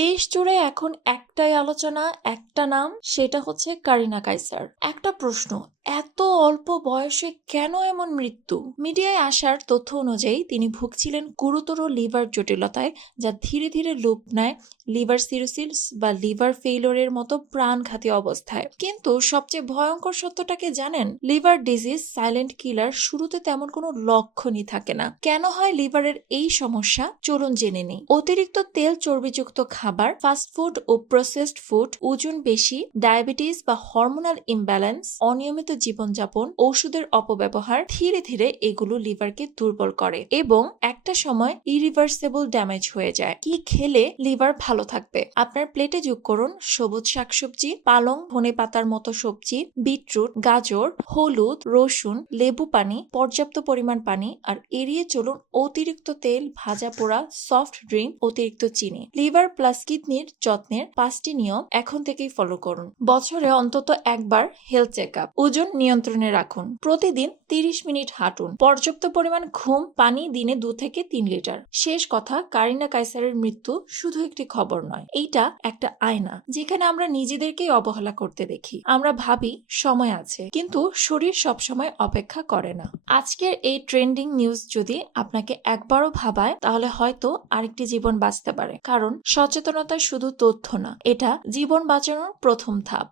দেশ জুড়ে এখন একটাই আলোচনা, একটা নাম, সেটা হচ্ছে কারিনা কাইসার। একটা প্রশ্ন, এত অল্প বয়সে কেন এমন মৃত্যু? মিডিয়ায় আসার তথ্য অনুযায়ী তিনি ভুগছিলেন গুরুতর লিভার জটিলতায়, যা ধীরে ধীরে রূপ নেয় লিভার সিরোসিস বা লিভার ফেইলরের মতো প্রাণঘাতী অবস্থায়। কিন্তু সবচেয়ে ভয়ঙ্কর সত্যটা কি জানেন? Liver disease silent killer. শুরুতে তেমন কোনো লক্ষণই থাকে না। কেন হয় লিভারের এই সমস্যা? চলুন জেনে নিই। অতিরিক্ত তেল চর্বিযুক্ত খাবার, ফাস্টফুড ও প্রসেসড ফুড, ওজন বেশি, ডায়াবেটিস বা হরমোনাল ইমব্যালেন্স, অনিয়মিত জীবনযাপন, ওষুধের অপব্যবহার ধীরে ধীরে এগুলো লিভারকে দুর্বল করে এবং একটা সময় ইরিভার্সেবল ড্যামেজ হয়ে যায়। কি খেলে লিভার ভালো থাকবে? আপনার প্লেটে যোগ করুন সবুজ শাকসবজি, পালং, ধনেপাতার মতো সবজি, বিটরুট, গাজর, হলুদ, রসুন, লেবু পানি, পর্যাপ্ত পরিমাণ পানি, আর এড়িয়ে চলুন অতিরিক্ত তেল, ভাজা পোড়া, সফট ড্রিঙ্ক, অতিরিক্ত চিনি। লিভার প্লাস কিডনির যত্নের 5টি নিয়ম এখন থেকেই ফলো করুন। বছরে অন্তত একবার হেলথ চেক আপ। ওজন নিয়ন্ত্রণে রাখুন। প্রতিদিন 30 মিনিট হাঁটুন। পর্যাপ্ত পরিমাণ ঘুম, পানি দিনে 2 থেকে 3 লিটার। শেষ কথা, কারিনা কাইসারের মৃত্যু শুধু একটি খবর নয়, এইটা একটা আয়না যেখানে আমরা নিজেদেরকেই অবহেলা করতে দেখি। আমরা ভাবি সময় আছে, কিন্তু শরীর সবসময় অপেক্ষা করে না। আজকের এই ট্রেন্ডিং নিউজ যদি আপনাকে একবারও ভাবায়, তাহলে হয়তো আরেকটি জীবন বাঁচতে পারে। কারণ সচেতনতা শুধু তথ্য না, এটা জীবন বাঁচানোর প্রথম ধাপ।